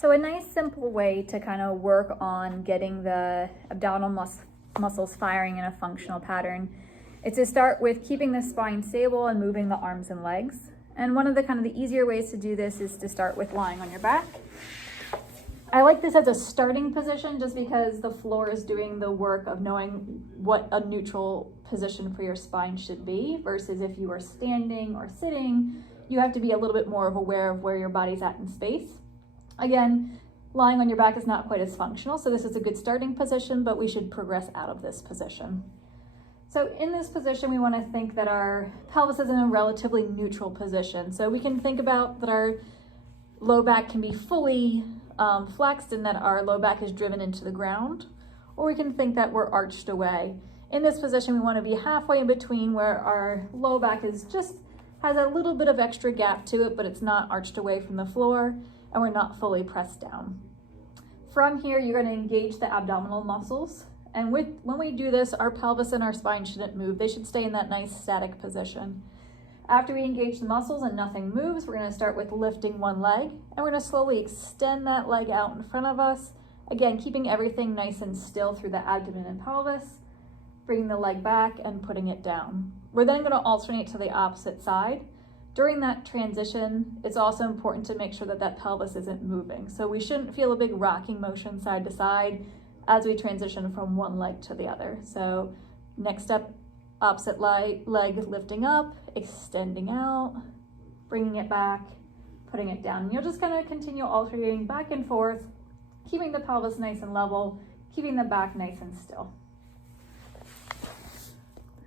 So a nice simple way to kind of work on getting the abdominal muscles firing in a functional pattern is to start with keeping the spine stable and moving the arms and legs. And one of the kind of the easier ways to do this is to start with lying on your back. I like this as a starting position just because the floor is doing the work of knowing what a neutral position for your spine should be, versus if you are standing or sitting, you have to be a little bit more aware of where your body's at in space. Again, lying on your back is not quite as functional, so this is a good starting position, but we should progress out of this position. So in this position, we want to think that our pelvis is in a relatively neutral position. So we can think about that our low back can be fully flexed and that our low back is driven into the ground, or we can think that we're arched away. In this position, we want to be halfway in between, where our low back is has a little bit of extra gap to it, but it's not arched away from the floor, and we're not fully pressed down. From here, you're going to engage the abdominal muscles. And when we do this, our pelvis and our spine shouldn't move. They should stay in that nice static position. After we engage the muscles and nothing moves, we're going to start with lifting one leg, and we're going to slowly extend that leg out in front of us. Again, keeping everything nice and still through the abdomen and pelvis, bringing the leg back and putting it down. We're then going to alternate to the opposite side. During that transition, it's also important to make sure that that pelvis isn't moving. So we shouldn't feel a big rocking motion side to side as we transition from one leg to the other. So next step, opposite leg lifting up, extending out, bringing it back, putting it down. And you'll just kind of continue alternating back and forth, keeping the pelvis nice and level, keeping the back nice and still.